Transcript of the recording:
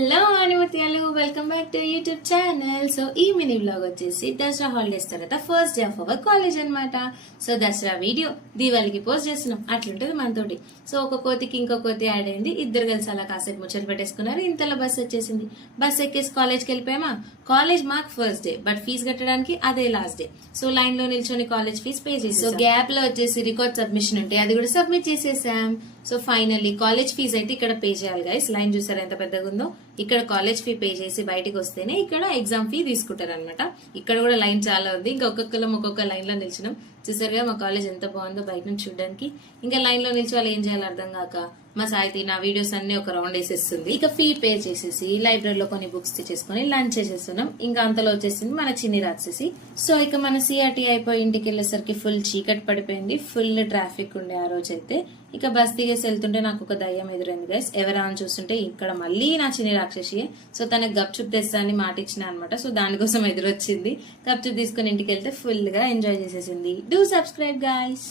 Hello అనుమతియాలు, welcome back to YouTube channel. So ఈ mini vlog వచ్చేసి దసరా హాలిడేస్ తర్వాత first day of our college అనమాట. సో దసరా వీడియో దీవాళికి పోస్ట్ చేస్తున్నాం, అట్లుంటది మనతోటి. సో ఒక కోతికి ఇంకో కోతి యాడ్ అయింది, ఇద్దరు కలిసి అలా కాసేపు ముచ్చట పెట్టేసుకున్నారు. ఇంతలో బస్ వచ్చేసింది. బస్ ఎక్కేసి కాలేజ్కి వెళ్ళిపోయామా. కాలేజ్ మాకు ఫస్ట్ డే, బట్ ఫీజు కట్టడానికి అదే లాస్ట్ డే. సో లైన్ లో నిల్చొని కాలేజ్ ఫీజు పే చేసి, సో గ్యాప్ లో వచ్చేసి రికార్డ్ సబ్మిషన్ ఉంటే అది కూడా సబ్మిట్ చేసేసాం. సో ఫైనల్లీ కాలేజ్ ఫీజు అయితే ఇక్కడ పే చేయాలి గైస్. లైన్ చూసారా ఎంత పెద్దగా ఉందో. ఇక్కడ కాలేజ్ ఫీ పే చేసి బయటకు వస్తేనే ఇక్కడ ఎగ్జామ్ ఫీ తీసుకుంటారు అనమాట. ఇక్కడ కూడా లైన్ చాలా ఉంది, ఇంకా ఒక్కొక్కరం ఒక్కొక్క లైన్ లో నిల్చున్నాం. చూసారుగా మా కాలేజ్ ఎంత బాగుందో బయట నుంచి చూడడానికి. ఇంకా లైన్ లో నిల్చి వాళ్ళు ఏం చేయాలో అర్థం కాక మా సాయితీ నా వీడియోస్ అన్ని ఒక రౌండ్ వేసేస్తుంది. ఇక ఫీ పే చేసేసి లైబ్రరీలో కొన్ని బుక్స్ తెచ్చేసుకుని లంచ్ చేసేస్తున్నాం. ఇంకా అంతలో వచ్చేసింది మన చిన్ని రాసేసి. సో ఇక మన సిఆర్టీ అయిపోయి ఇంటికి వెళ్ళేసరికి ఫుల్ చీకటి పడిపోయింది, ఫుల్ ట్రాఫిక్ ఉండే ఆ రోజు అయితే. ఇక బస్ దిగేసి వెళ్తుంటే నాకు ఒక దయ్యం ఎదురైంది గైస్. ఎవరా అని చూస్తుంటే ఇక్కడ మళ్ళీ నా చిన్ని రాక్షసి. సో తనకు గప్చుప్ తెస్తా అని మాట ఇచ్చిన అనమాట. సో దానికోసం ఎదురొచ్చింది. గప్చుప్ తీసుకుని ఇంటికి వెళ్తే ఫుల్ గా ఎంజాయ్ చేసేసింది. Do subscribe guys.